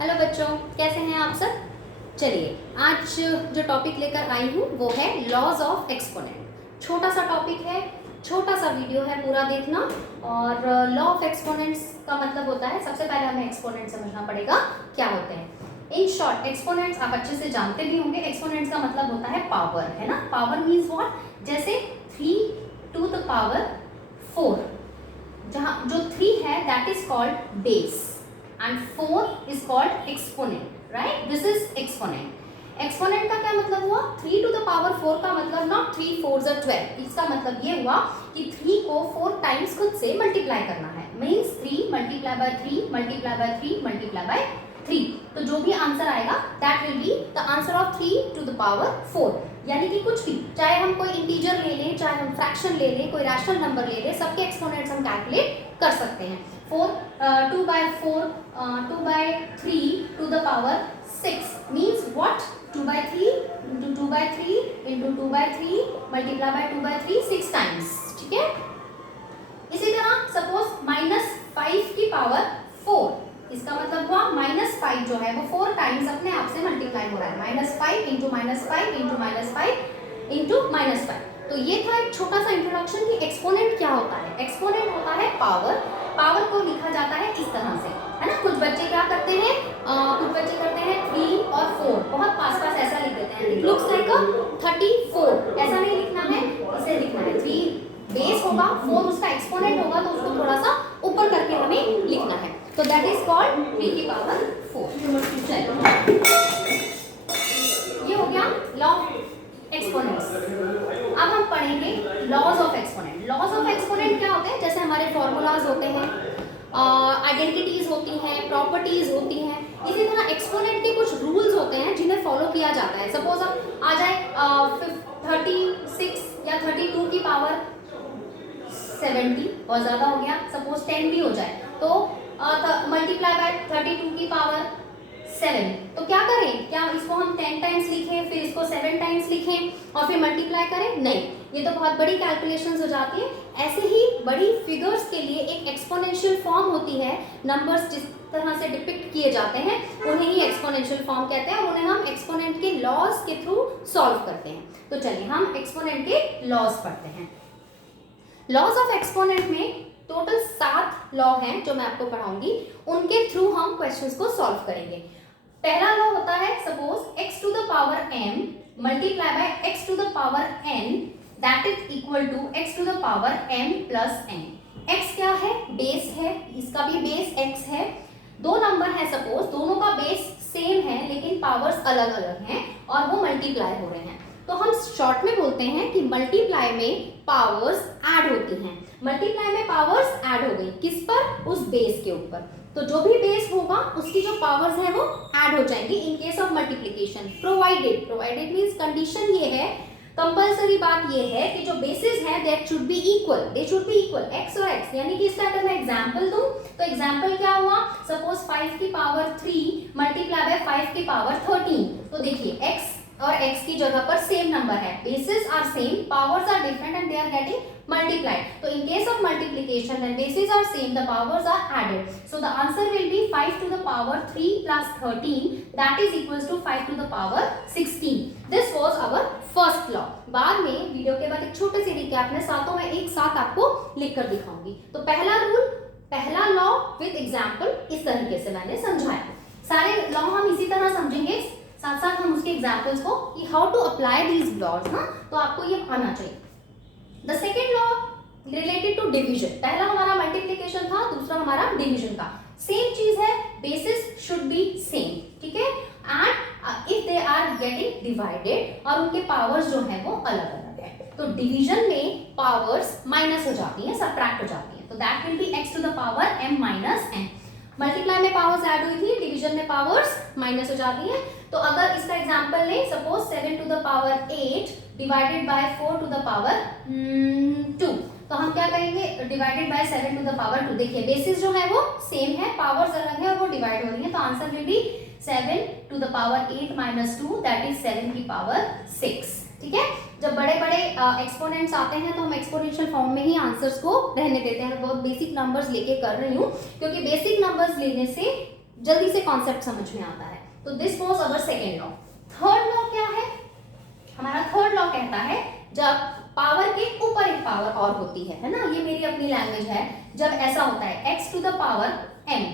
Hello बच्चों, कैसे हैं आप सब। चलिए, आज जो टॉपिक लेकर आई हूँ वो है लॉज ऑफ एक्सपोनेंट। छोटा सा टॉपिक है, छोटा सा वीडियो है, पूरा देखना। और लॉ ऑफ एक्सपोनेंट्स का मतलब होता है, सबसे पहले हमें एक्सपोनेंट समझना पड़ेगा क्या होते हैं। इन शॉर्ट, एक्सपोनेंट्स आप अच्छे से जानते भी होंगे। एक्सपोनेंट्स का मतलब होता है पावर, है ना। पावर मीन्स व्हाट, जैसे 3 to the power 4, जहाँ जो 3 है that is called base and 4 is called exponent, right? This is exponent. Exponent का क्या मतलब हुआ? 3 to the power 4 का मतलब ना 3 4s are 12। इसका मतलब ये हुआ कि 3 को 4 टाइम्स खुद से मल्टीप्लाई करना है। Means 3 multiply by 3 multiply by 3 multiply by 3। तो जो भी आंसर आएगा that will be the answer of 3 to the power 4। यानी कि कुछ भी, चाहे हम कोई इंटीजर ले लें, चाहे हम फ्रैक्शन ले लें, कोई रैशनल नंबर ले लें, सबके एक्सपोनेंट्स हम कैलकुलेट कर सकते हैं। 2 by 4 2 by 3 to the power 6 means what? 2 by 3 into 2 by 3 into 2 by 3 multiply by 2 by 3 6 times, ठीक है। इसी तरह सपोज -5 की पावर 4, इसका मतलब हुआ -5 जो है वो 4 टाइम्स अपने आप से मल्टीप्लाई हो रहा है। -5 into -5 into -5 into -5। तो ये था एक छोटा सा इंट्रोडक्शन कि एक्सपोनेंट क्या होता है। एक्सपोनेंट होता है पावर। पावर को लिखा जाता है इस तरह से, है ना। कुछ बच्चे क्या करते हैं, कुछ बच्चे करते हैं 3 और 4 बहुत पास पास ऐसा लिख देते हैं। It looks like 34। ऐसा नहीं लिखना है, इसे लिखना है 3 बेस होगा, 4 उसका एक्सपोनेंट होगा, तो उसको थोड़ा सा ऊपर करके हमें लिखना है। तो दैट इज कॉल्ड 3 की पावर 4। चलिए, ये हो गया लॉ एक्सपोनेंट्स। अब हम पढ़ेंगे laws of exponent. Laws of exponent क्या होते हैं? जैसे हमारे फॉर्मूलाज होते हैं, आइडेंटिटीज होती हैं, प्रॉपर्टीज होती हैं, इसी तरह एक्सपोनेंट के कुछ रूल्स होते हैं जिन्हें फॉलो किया जाता है। सपोज अब आ जाए 36 या 32 की पावर 70, बहुत ज्यादा हो गया। सपोज 10 भी हो जाए तो मल्टीप्लाई बाय 32 की पावर 7। तो क्या करें? क्या इसको हम 10 टाइम्स लिखें, फिर इसको 7 टाइम्स लिखें और फिर मल्टीप्लाई करें? नहीं, ये तो बहुत बड़ी कैलकुलेशंस हो जाती है। ऐसे ही बड़ी फिगर्स के लिए एक एक्सपोनेंशियल फॉर्म होती है। नंबर्स जिस तरह से डिपिक्ट किए जाते हैं उन्हें ही एक्सपोनेंशियल फॉर्म कहते हैं, और उन्हें हम एक्सपोनेंट के लॉज के थ्रू सॉल्व करते हैं। तो चलिए हम एक्सपोनेंट के लॉज पढ़ते हैं। लॉज ऑफ एक्सपोनेंट में टोटल 7 लॉ हैं जो मैं आपको पढ़ाऊंगी, उनके थ्रू हम क्वेश्चंस को सॉल्व करेंगे। पहला लॉ होता है suppose x to the power m multiply by x to the power n that is equal to x to the power m plus n। x क्या है? बेस है, इसका भी बेस x है। दो नंबर है, सपोज दोनों का बेस सेम है लेकिन पावर्स अलग अलग हैं और वो मल्टीप्लाई हो रहे हैं। तो हम शॉर्ट में बोलते हैं कि मल्टीप्लाई में पावर्स ऐड होती हैं। मल्टीप्लाई में पावर्स ऐड हो गई, किस पर? उस बेस के ऊपर। तो जो भी बेस होगा उसकी जो पावर्स है वो ऐड हो जाएंगी इन case of multiplication. Provided means condition ये है, कंपलसरी बात ये है कि जो बेसिस है that should be equal, they should be equal x और x। यानी कि इसका अगर मैं एग्जांपल दूं तो एग्जांपल क्या हुआ? सपोज 5 की पावर 3 मल्टीप्लाई बाय 5 की पावर 13। तो देखिए x और x की जगह पर सेम नंबर है, basis are same, powers are different and they are getting multiplied. So in case of multiplication when bases are same the powers are added. So the answer will be 5 to the power 3 plus 13 that is equals to 5 to the power 16. This was our first law. बाद में video के बाद एक छोटे से recap में सातों में एक साथ आपको लिख कर दिखाऊंगी। तो पहला रूल, पहला लॉ विद एग्जाम्पल इस तरीके से मैंने समझाया। सारे लॉ हम इसी तरह समझेंगे, साथ साथ हम उसके एग्जाम्पल्स को कि how to apply these laws ना, तो आपको ये आना चाहिए। The second law related to division. पहला हमारा मल्टीप्लिकेशन था, दूसरा हमारा डिवीजन का। सेम चीज है, बेसिस शुड बी सेम, ठीक है। And if they are getting divided और उनके पावर्स जो है वो अलग अलग है, तो डिवीजन में पावर्स माइनस हो जाती है, सबट्रैक्ट हो जाती है। तो that will be x to the power m minus n। Multiply में पावर्स ऐड हुई थी, डिवीजन में पावर्स माइनस हो जाती है। तो अगर इसका एग्जांपल ले, suppose 7 to the power 8 divided by 4 to the power 2, तो हम क्या करेंगे? Divided by 7 to the power 2। देखिए बेसिस जो है वो सेम है, पावर्स अलग है और वो डिवाइड हो रही है, तो answer will be 7 to the power 8 minus 2 that is 7 की पावर 6, ठीक है। जब बड़े बड़े एक्सपोनेंट्स आते हैं तो हम एक्सपोनेंशियल फॉर्म में ही आंसर्स को रहने देते हैं। बहुत बेसिक नंबर्स लेके कर रही हूँ क्योंकि बेसिक नंबर्स लेने से जल्दी से कॉन्सेप्ट समझ में आता है। तो this was our second law. Third law क्या है? हमारा थर्ड लॉ कहता है जब पावर के ऊपर एक पावर और होती है ना, ये मेरी अपनी लैंग्वेज है, जब ऐसा होता है x to the power m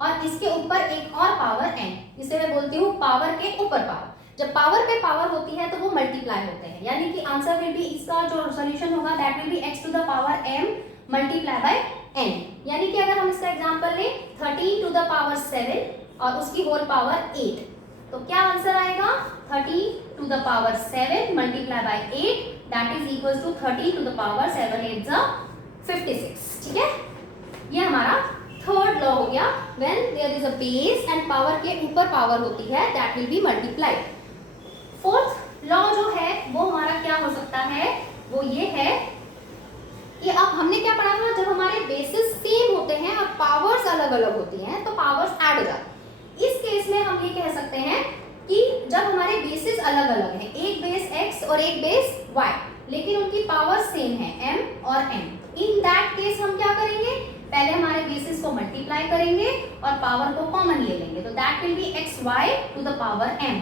और इसके ऊपर एक और पावर n, इसे मैं बोलती हूँ पावर के ऊपर पावर। जब पावर पे पावर होती है तो वो मल्टीप्लाई होते हैं, यानी कि आंसर विल बी, इसका जो सॉल्यूशन होगा that will be x to the power m multiply by n। यानी कि अगर हम इसका एग्जांपल लें 13 टू द पावर 7 और उसकी होल पावर 8, तो क्या आंसर आएगा? 13 to the power 7 multiply by 8 that is equal to 13 to the power 7 8 56। ठीक है, ये हमारा थर्ड लॉ हो गया। When there is a base and power के ऊपर पावर होती है that will be multiplied. Fourth law जो है वो हमारा क्या हो सकता है? वो ये है कि अब हमने क्या पढ़ा था, जब हमारे बेसिस सेम होते हैं और पावर्स अलग अलग होती हैं तो पावर्स ऐड हो जाती है। इस केस में हम ये कह सकते हैं कि जब हमारे बेसिस अलग अलग हैं, एक बेस x और एक बेस y, लेकिन उनकी पावर सेम है m और n, इन दैट केस हम क्या करेंगे? पहले हमारे बेसिस को मल्टीप्लाई करेंगे और पावर को कॉमन ले लेंगे, तो that will be xy to the power m।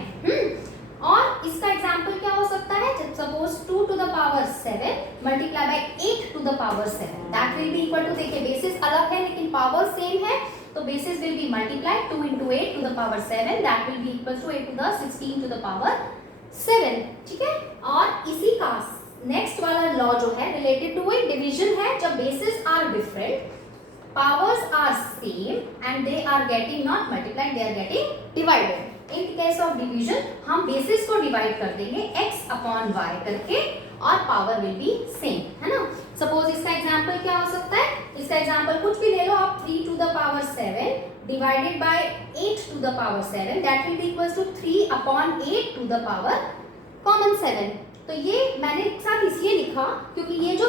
और इसका एग्जांपल क्या हो सकता है? जब suppose 2 to the power 7 multiply by 8 to the power 7 that will be equal to, देखिए बेसिस अलग है लेकिन पावर सेम है, तो basis will be multiplied 2 into 8 to the power 7 that will be equals to 8 to the 16 to the power 7। ठीक है, और इसी का नेक्स्ट वाला लॉ जो है रिलेटेड टू एक डिवीजन है, जब basis are different, powers are same and they are getting not multiplied, they are getting divided. In case of division हम बेसिस को डिवाइड कर देंगे x अपॉन y करके और पावर विल बी सेम, है ना। सपोज इसका एग्जांपल क्या हो सकता है? इसका एग्जांपल कुछ भी ले लो आप, 3 to the power 7 divided by 8 to the power 7 that will be equals to 3 upon 8 to the power common 7। तो ये मैंने साथ इसलिए लिखा क्योंकि ये जो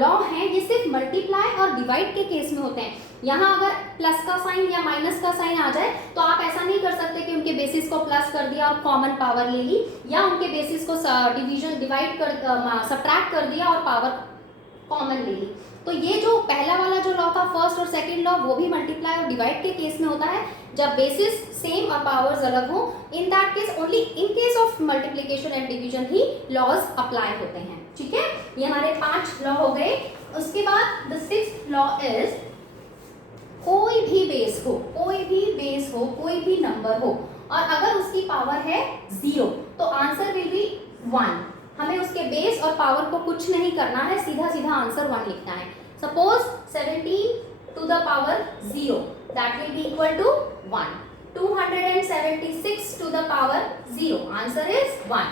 लॉ है ये सिर्फ मल्टीप्लाई और डिवाइड के केस में होते हैं। यहाँ अगर प्लस का साइन या माइनस का साइन आ जाए तो आप ऐसा नहीं कर सकते कि उनके बेसिस को प्लस कर दिया और कॉमन पावर ले ली, या उनके बेसिस को डिवीजन डिवाइड कर सब्ट्रैक्ट कर दिया और पावर कॉमन ले ली। तो ये जो पहला वाला जो लॉ था, फर्स्ट और सेकंड लॉ, वो भी मल्टीप्लाई और डिवाइड के केस में होता है, जब बेसिस सेम और पावर्स अलग हो। In that case only in case of multiplication and division ही लॉज अप्लाई होते हैं। ठीक है, ये हमारे 5 लॉ हो गए। उसके बाद द 6th लॉ इज, कोई भी बेस हो, कोई भी नंबर हो और अगर उसकी पावर है 0 तो आंसर विल बी 1। हमें उसके बेस और पावर को कुछ नहीं करना है, सीधा सीधा आंसर 1 लिखना है। Suppose 17 to the power 0 that will be equal to 1। 276 to the power 0 answer is 1।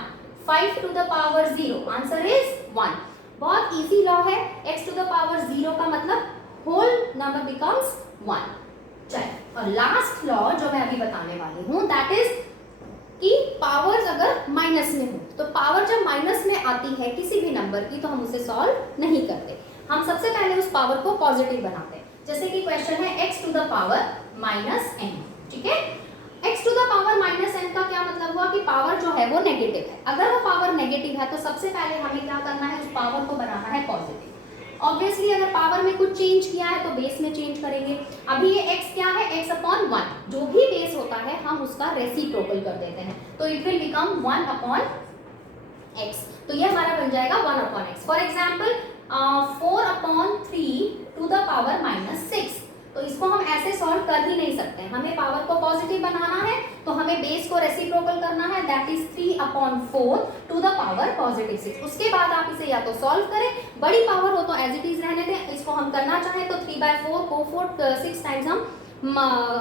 5 to the power 0 answer is 1। बहुत इजी लॉ है। x टू द पावर 0 का मतलब होल नंबर बिकम्स 1। चलिए, और लास्ट लॉ जो मैं अभी बताने वाली हूँ दैट इज कि पावर्स अगर माइनस में हो, तो पावर जब माइनस में आती है किसी भी नंबर की तो हम उसे सॉल्व नहीं करते, हम सबसे पहले उस पावर को पॉजिटिव बनाते हैं। जैसे कि क्वेश्चन है x to the power minus n। ठीक है, x to the power minus n का क्या मतलब हुआ कि पावर जो है वो नेगेटिव है। अगर वो पावर नेगेटिव है तो सबसे पहले हमें क्या करना है, उस पावर को बनाना है पॉजिटिव। ऑब्वियसली अगर पावर में कुछ चेंज किया है तो बेस में चेंज करेंगे। अभी ये x क्या है, x अपॉन 1, जो भी बेस होता है हम उसका रेसिप्रोकल कर देते हैं, तो it will become 1 upon x। तो ये हमारा बन जाएगा 1 upon x। For example 4 upon 3 to the power minus 6, तो इसको हम ऐसे सॉल्व कर ही नहीं सकते। हमें पावर को पॉजिटिव बनाना है तो हमें बेस को रेसिप्रोकल करना है, that is 3 upon 4 to the power positive 6। उसके बाद आप इसे या तो सॉल्व करें, बड़ी पावर हो तो एज इट इज रहने दें, इसको हम करना चाहें तो 3/4 को 6 टाइम्स हम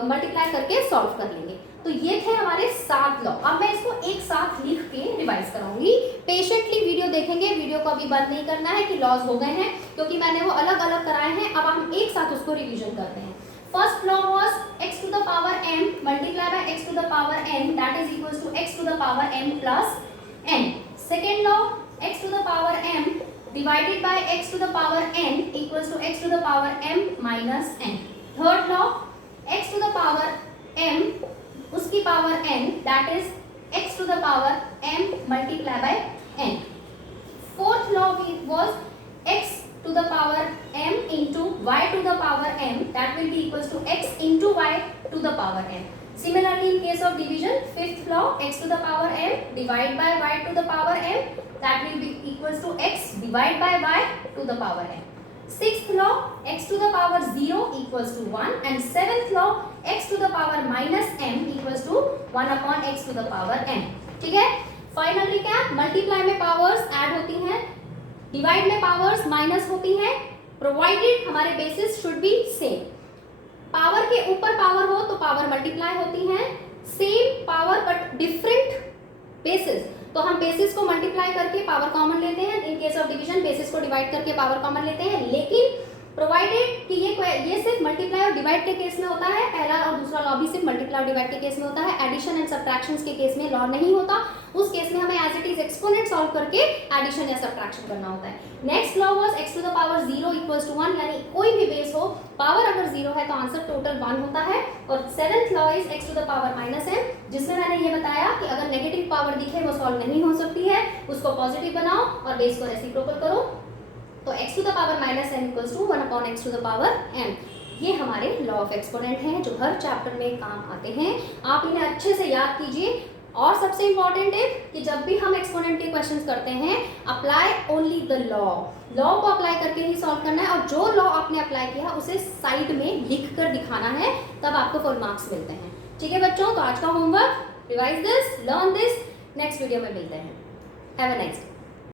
मल्टीप्लाई करके सॉल्व कर लेंगे। तो ये थे हमारे 7 लॉ। अब मैं इसको एक साथ लिख के रिवाइज कराऊंगी। पेशेंटली वीडियो देखेंगे, वीडियो को अभी बंद नहीं करना है कि लॉज हो गए हैं, क्योंकि मैंने वो अलग अलग कराए हैं। अब हम एक साथ उसको रिवीजन करते हैं। First law was x to the power m multiply by x to the power n that is equals to x to the power m plus n। Second law x to the power m divided by x to the power n equals to x to the power m minus n। Third law x to the power m उसकी power n that is x to the power m multiply by n। Fourth law was x to the power m into y to the power m, that will be equals to x into y to the power m. Similarly, in case of division, fifth law, x to the power m divided by y to the power m, that will be equals to x divided by y to the power m. Sixth law, x to the power 0 equals to 1, and seventh law, x to the power minus m equals to 1 upon x to the power m. ठीक है, finally क्या, multiply में powers add होती हैं, divide में powers minus होती हैं, provided हमारे basis should be same. Power के ऊपर पावर हो तो पावर मल्टीप्लाई होती हैं, same power but different basis, तो हम बेसिस को मल्टीप्लाई करके पावर कॉमन लेते हैं. इन केस ऑफ डिवीजन बेसिस को डिवाइड करके पावर कॉमन लेते हैं, लेकिन प्रोवाइडेड कि ये सिर्फ मल्टीप्लाई और डिवाइड के केस में होता है. पहला और दूसरा लॉ भी सिर्फ मल्टीप्लाई और डिवाइड के केस में होता है. एडिशन एंड सब्ट्रैक्शंस के केस में लॉ नहीं होता. उस केस में हमें as it is exponent solve करके एडिशन या सब्ट्रैक्शन करना होता है. Next law was x to the power 0 equals to 1, यानी कोई भी बेस हो, पावर अगर 0 है तो आंसर टोटल 1 होता है. और seventh law is x to the power minus m, जिसमें मैंने ये बताया कि अगर नेगेटिव पावर दिखे वो सॉल्व नहीं हो सकती है, उसको पॉजिटिव बनाओ और बेस को रेसिप्रोकल करो. तो x to the power minus m equals to 1 upon x to the power m. ये हमारे लॉ ऑफ एक्सपोनेंट हैं जो हर चैप्टर में काम आते हैं. आप इन्हें अच्छे से याद कीजिए. और सबसे इंपॉर्टेंट है कि जब भी हम एक्सपोनेंट के क्वेश्चंस करते हैं, अप्लाई ओनली द लॉ को अप्लाई करके ही सॉल्व करना है. और जो लॉ आपने अप्लाई किया उसे साइड में लिख कर दिखाना है, तब आपको फुल मार्क्स मिलते हैं. ठीक है बच्चों, तो आज का homework, revise this, learn this. Next video में मिलते हैं. Have a nice day.